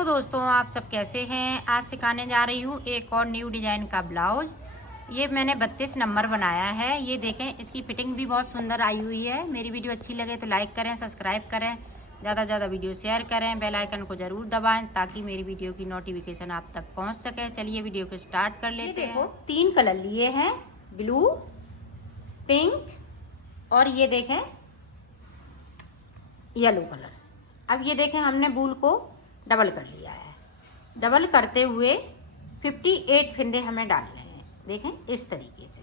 Hello दोस्तों, आप सब कैसे हैं। आज सिखाने जा रही हूँ एक और न्यू डिज़ाइन का ब्लाउज। ये मैंने 32 नंबर बनाया है। ये देखें, इसकी फिटिंग भी बहुत सुंदर आई हुई है। मेरी वीडियो अच्छी लगे तो लाइक करें, सब्सक्राइब करें, ज़्यादा से ज़्यादा वीडियो शेयर करें, बेल आइकन को ज़रूर दबाएं ताकि मेरी वीडियो की नोटिफिकेशन आप तक पहुँच सके। चलिए वीडियो को स्टार्ट कर लेते हैं। 3 कलर लिए हैं, ब्लू, पिंक और ये देखें येलो कलर। अब ये देखें, हमने बूल को डबल कर लिया है। डबल करते हुए 58 फिंदे हमें डालने हैं। देखें इस तरीके से।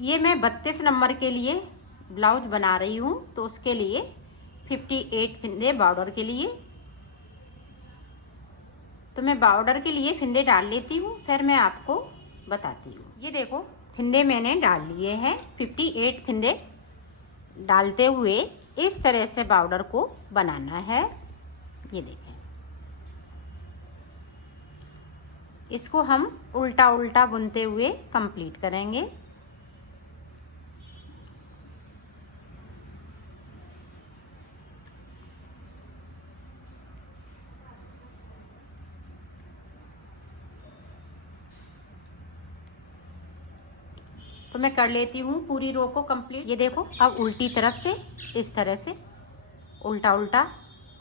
ये मैं 32 नंबर के लिए ब्लाउज बना रही हूँ, तो उसके लिए 58 फिंदे बॉर्डर के लिए। तो मैं बॉर्डर के लिए फिंदे डाल लेती हूँ, फिर मैं आपको बताती हूँ। ये देखो, फिंदे मैंने डाल लिए हैं। 58 फिंदे डालते हुए इस तरह से बॉर्डर को बनाना है। ये देखें, इसको हम उल्टा उल्टा बुनते हुए कंप्लीट करेंगे। तो मैं कर लेती हूँ पूरी रो को कंप्लीट। ये देखो, अब उल्टी तरफ से इस तरह से उल्टा उल्टा,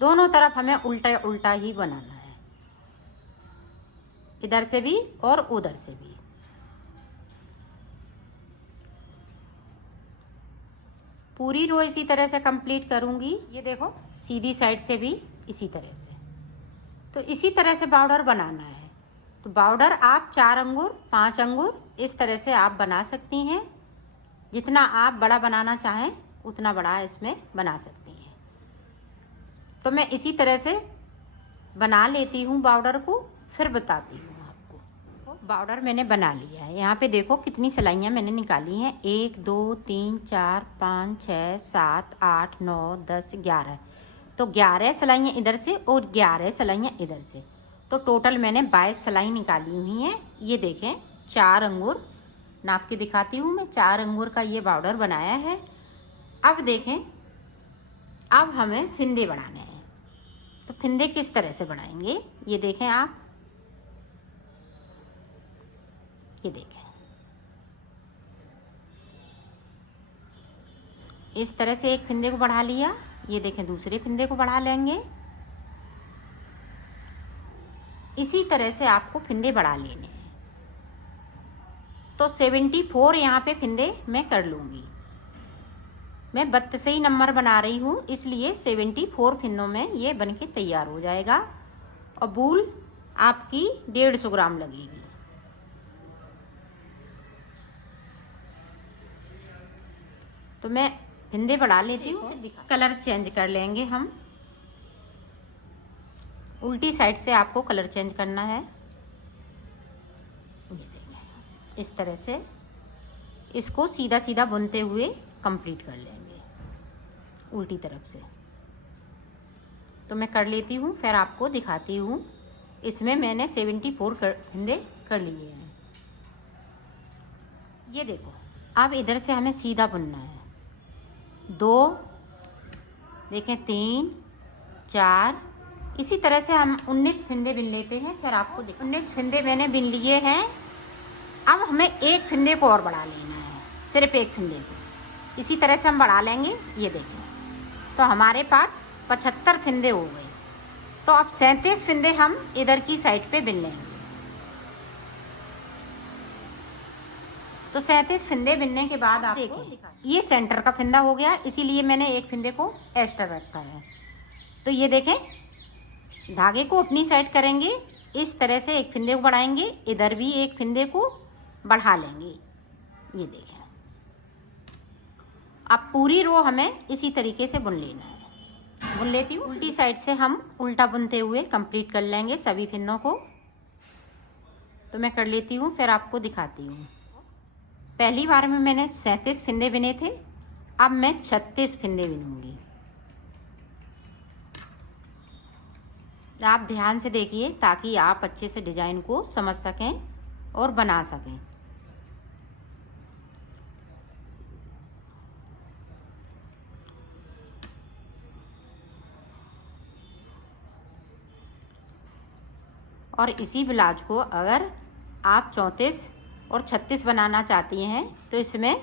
दोनों तरफ हमें उल्टा उल्टा ही बनाना है, इधर से भी और उधर से भी। पूरी रो इसी तरह से कंप्लीट करूँगी। ये देखो, सीधी साइड से भी इसी तरह से। तो इसी तरह से बॉर्डर बनाना है। तो बॉर्डर आप 4 अंगुर 5 अंगुर इस तरह से आप बना सकती हैं। जितना आप बड़ा बनाना चाहें उतना बड़ा इसमें बना सकती हैं। तो मैं इसी तरह से बना लेती हूँ बॉर्डर को, फिर बताती हूँ आपको। बॉर्डर मैंने बना लिया है। यहाँ पे देखो कितनी सिलाइयाँ मैंने निकाली हैं। 1 2 3 4 5 6 7 8 9 10 11। तो 11 सिलाइयाँ इधर से और 11 सिलाइयाँ इधर से। तो टोटल मैंने 22 सिलाई निकाली हुई हैं। ये देखें, 4 अंगुर नाप के दिखाती हूँ मैं। 4 अंगुर का ये बॉर्डर बनाया है। अब देखें, अब हमें फिंदे बनाने हैं। तो फिंदे किस तरह से बनाएंगे ये देखें आप। ये देखें, इस तरह से एक फिंदे को बढ़ा लिया। ये देखें, दूसरे फिंदे को बढ़ा लेंगे। इसी तरह से आपको फिंदे बढ़ा लेने हैं। तो 74 यहाँ पे फिंदे मैं कर लूँगी। मैं 32 नंबर बना रही हूँ, इसलिए 74 फिंदों में ये बन के तैयार हो जाएगा। और बूल आपकी 150 ग्राम लगेगी। तो मैं फिंदे बढ़ा लेती हूँ। कलर चेंज कर लेंगे हम। उल्टी साइड से आपको कलर चेंज करना है। इस तरह से इसको सीधा सीधा बुनते हुए कंप्लीट कर लेंगे उल्टी तरफ से। तो मैं कर लेती हूँ, फिर आपको दिखाती हूँ। इसमें मैंने 74 फिंदे कर लिए हैं। ये देखो, अब इधर से हमें सीधा बुनना है। 2 देखें, 3 4, इसी तरह से हम 19 फिंदे बिन लेते हैं। फिर आपको 19 फिंदे मैंने बिन लिए हैं। अब हमें एक फिंदे को और बढ़ा लेना है, सिर्फ एक फिंदे को। इसी तरह से हम बढ़ा लेंगे। ये देखें, तो हमारे पास 75 फिंदे हो गए। तो अब 37 फिंदे हम इधर की साइड पे बिन लेंगे। तो 37 फिंदे बिनने के बाद आप देखें, ये सेंटर का फिंदा हो गया, इसीलिए मैंने एक फिंदे को एक्स्ट्रा रखा है। तो ये देखें, धागे को अपनी साइड करेंगे, इस तरह से एक फिंदे को बढ़ाएंगे, इधर भी एक फिंदे को बढ़ा लेंगे। ये देखें, अब पूरी रो हमें इसी तरीके से बुन लेना है। बुन लेती हूँ। उल्टी साइड से हम उल्टा बुनते हुए कंप्लीट कर लेंगे सभी फिंदों को। तो मैं कर लेती हूँ, फिर आपको दिखाती हूँ। पहली बार में मैंने 37 फिंदे बिने थे, अब मैं 36 फिंदे बिनूंगी। आप ध्यान से देखिए ताकि आप अच्छे से डिजाइन को समझ सकें और बना सकें। और इसी ब्लाउज को अगर आप 34 और 36 बनाना चाहती हैं तो इसमें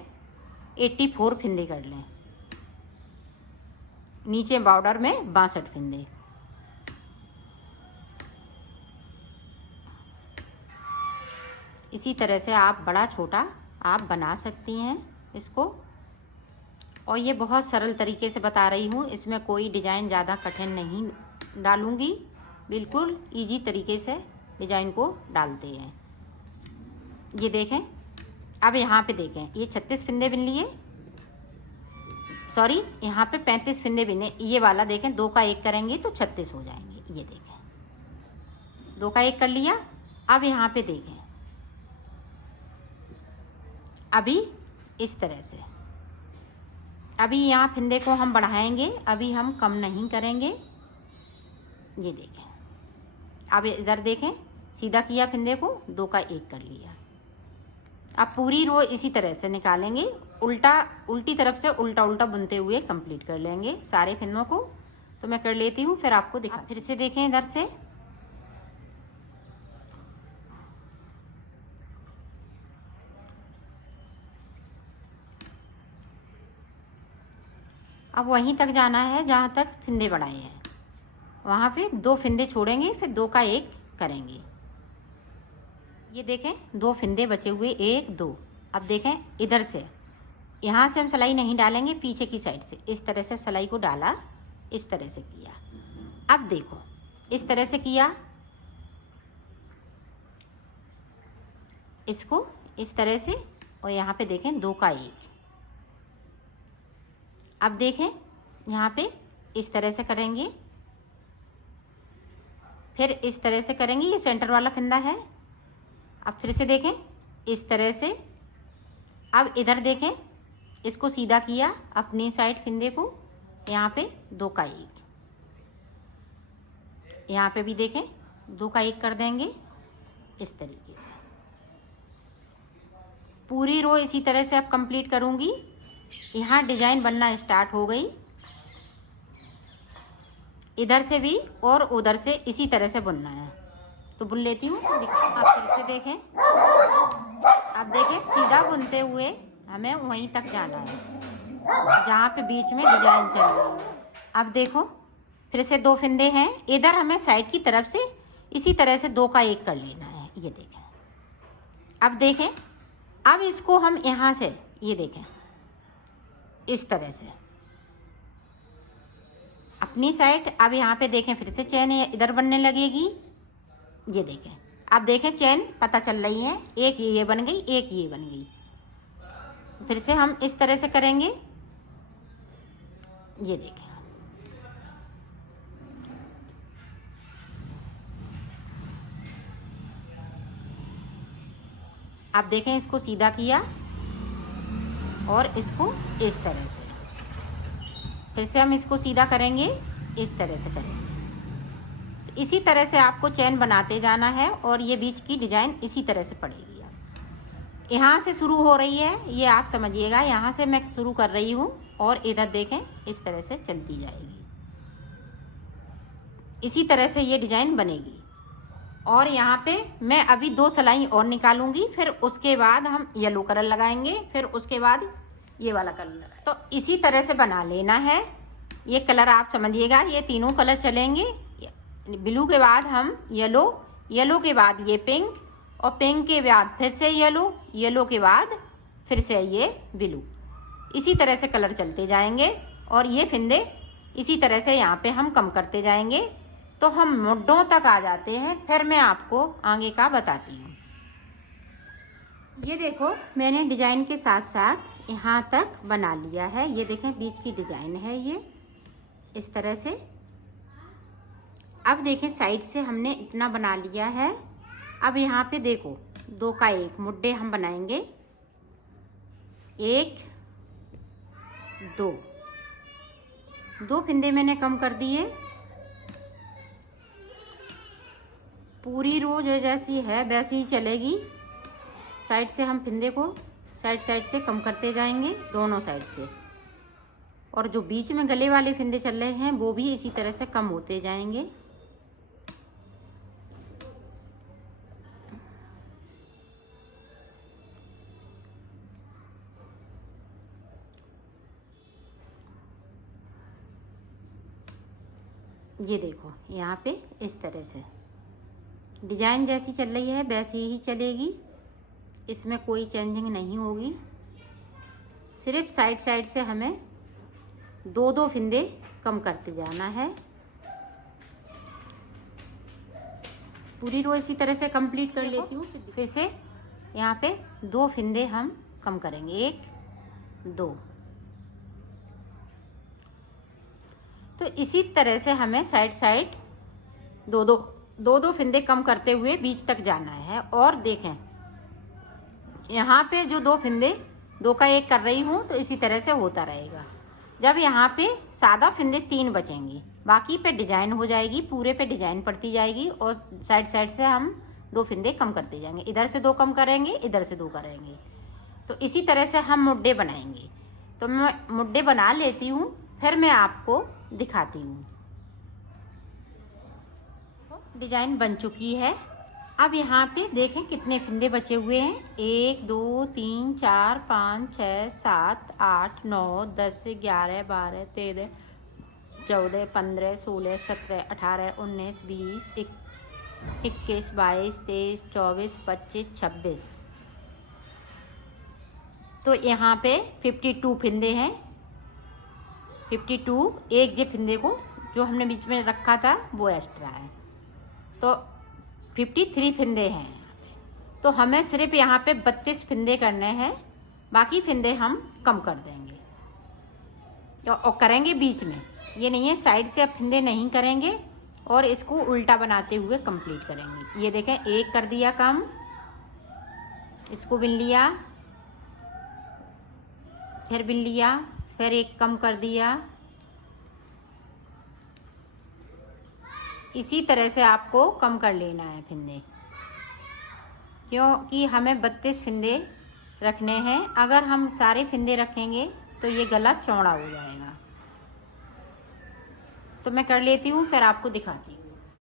84 फंदे कर लें, नीचे बॉर्डर में 62 फंदे। इसी तरह से आप बड़ा छोटा आप बना सकती हैं इसको। और ये बहुत सरल तरीके से बता रही हूँ, इसमें कोई डिज़ाइन ज़्यादा कठिन नहीं डालूँगी, बिल्कुल इजी तरीके से डिज़ाइन को डालते हैं। ये देखें, अब यहाँ पे देखें, ये 36 फंदे बिन लिए, सॉरी यहाँ पे 35 फंदे बिने। ये वाला देखें, 2 का 1 करेंगे तो 36 हो जाएंगे। ये देखें 2 का 1 कर लिया। अब यहाँ पे देखें, अभी इस तरह से, अभी यहाँ फंदे को हम बढ़ाएंगे, अभी हम कम नहीं करेंगे। ये देखें, अब इधर देखें, सीधा किया फंदे को, 2 का 1 कर लिया। अब पूरी रो इसी तरह से निकालेंगे, उल्टी तरफ से उल्टा उल्टा बुनते हुए कंप्लीट कर लेंगे सारे फंदों को। तो मैं कर लेती हूँ, फिर आपको दिखा। फिर से देखें इधर से, अब वहीं तक जाना है जहाँ तक फंदे बढ़ाए हैं, वहाँ पे 2 फंदे छोड़ेंगे, फिर 2 का 1 करेंगे। ये देखें 2 फंदे बचे हुए, 1 2। अब देखें इधर से, यहाँ से हम सिलाई नहीं डालेंगे, पीछे की साइड से इस तरह से सिलाई को डाला, इस तरह से किया। अब देखो इस तरह से किया, इसको इस तरह से, और यहाँ पे देखें 2 का 1। अब देखें यहाँ पे इस तरह से करेंगे, फिर इस तरह से करेंगे, ये सेंटर वाला फंदा है। अब फिर से देखें इस तरह से। अब इधर देखें, इसको सीधा किया अपनी साइड फंदे को, यहाँ पे 2 का 1, यहाँ पे भी देखें 2 का 1 कर देंगे इस तरीके से। पूरी रो इसी तरह से अब कंप्लीट करूँगी। यहाँ डिजाइन बनना स्टार्ट हो गई, इधर से भी और उधर से इसी तरह से बुनना है। तो बुन लेती हूँ, आप फिर से देखें। अब देखें सीधा बुनते हुए हमें वहीं तक जाना है जहाँ पे बीच में डिजाइन चल रही है। अब देखो फिर से 2 फंदे हैं, इधर हमें साइड की तरफ से इसी तरह से 2 का 1 कर लेना है। ये देखें, अब देखें, अब इसको हम यहाँ से, ये देखें इस तरह से अपनी साइड। अब यहाँ पे देखें फिर से चैन इधर बनने लगेगी। ये देखें, अब देखें चैन पता चल रही है, एक ये बन गई, एक ये बन गई। फिर से हम इस तरह से करेंगे। ये देखें, अब देखें इसको सीधा किया और इसको इस तरह से, फिर से हम इसको सीधा करेंगे, इस तरह से करेंगे। तो इसी तरह से आपको चैन बनाते जाना है और ये बीच की डिजाइन इसी तरह से पड़ेगी। अब यहाँ से शुरू हो रही है, ये आप समझिएगा, यहाँ से मैं शुरू कर रही हूँ और इधर देखें इस तरह से चलती जाएगी। इसी तरह से ये डिजाइन बनेगी। और यहाँ पे मैं अभी 2 सिलाई और निकालूंगी, फिर उसके बाद हम येलो कलर लगाएंगे, फिर उसके बाद ये वाला कलर लगाएंगे। तो इसी तरह से बना लेना है। ये कलर आप समझिएगा, ये तीनों कलर चलेंगे। ब्लू के बाद हम येलो, येलो के बाद ये पिंक, और पिंक के बाद फिर से येलो, येलो के बाद फिर से ये ब्लू। इसी तरह से कलर चलते जाएंगे और ये फंदे इसी तरह से यहाँ पे हम कम करते जाएंगे तो हम मुड्ढों तक आ जाते हैं। फिर मैं आपको आगे का बताती हूँ। ये देखो मैंने डिजाइन के साथ साथ यहाँ तक बना लिया है। ये देखें बीच की डिजाइन है ये इस तरह से। अब देखें साइड से हमने इतना बना लिया है। अब यहाँ पे देखो 2 का 1 मुड्ढे हम बनाएंगे, 1 2 फंदे मैंने कम कर दिए। पूरी रो जैसी है वैसी ही चलेगी। साइड से हम फिंदे को साइड से कम करते जाएंगे दोनों साइड से, और जो बीच में गले वाले फिंदे चल रहे हैं वो भी इसी तरह से कम होते जाएंगे। ये देखो यहाँ पे इस तरह से डिजाइन जैसी चल रही है वैसी ही चलेगी, इसमें कोई चेंजिंग नहीं होगी। सिर्फ साइड से हमें दो दो फिंदे कम करते जाना है। पूरी रो इसी तरह से कंप्लीट कर लेती हूँ। फिर से यहाँ पे दो फिंदे हम कम करेंगे, 1 2। तो इसी तरह से हमें साइड दो फिंदे कम करते हुए बीच तक जाना है। और देखें यहाँ पे जो 2 फिंदे 2 का 1 कर रही हूँ, तो इसी तरह से होता रहेगा। जब यहाँ पे सादा फिंदे 3 बचेंगे, बाकी पे डिजाइन हो जाएगी, पूरे पे डिजाइन पड़ती जाएगी, और साइड से हम 2 फिंदे कम करते जाएंगे। इधर से 2 कम करेंगे, इधर से 2 करेंगे। तो इसी तरह से हम मुड्डे बनाएंगे। तो मैं मुड्डे बना लेती हूँ, फिर मैं आपको दिखाती हूँ। डिजाइन बन चुकी है। अब यहाँ पे देखें कितने फिंदे बचे हुए हैं। 1 2 3 4 5 6 7 8 9 10 11 12 13 14 15 16 17 18 19 20 21 22 23 24 25 26। तो यहाँ पे 52 फिंदे हैं। 52 एक जे फिंदे को जो हमने बीच में रखा था वो एक्स्ट्रा है, तो 53 फिंदे हैं। तो हमें सिर्फ यहाँ पे 32 फिंदे करने हैं, बाकी फिंदे हम कम कर देंगे और करेंगे बीच में। ये नहीं है साइड से अब फिंदे नहीं करेंगे, और इसको उल्टा बनाते हुए कंप्लीट करेंगे। ये देखें 1 कर दिया कम, इसको बिन लिया, फिर बिन लिया, फिर 1 कम कर दिया। इसी तरह से आपको कम कर लेना है फिंदे, क्योंकि हमें 32 फिंदे रखने हैं। अगर हम सारे फिंदे रखेंगे तो ये गला चौड़ा हो जाएगा। तो मैं कर लेती हूँ, फिर आपको दिखाती हूँ।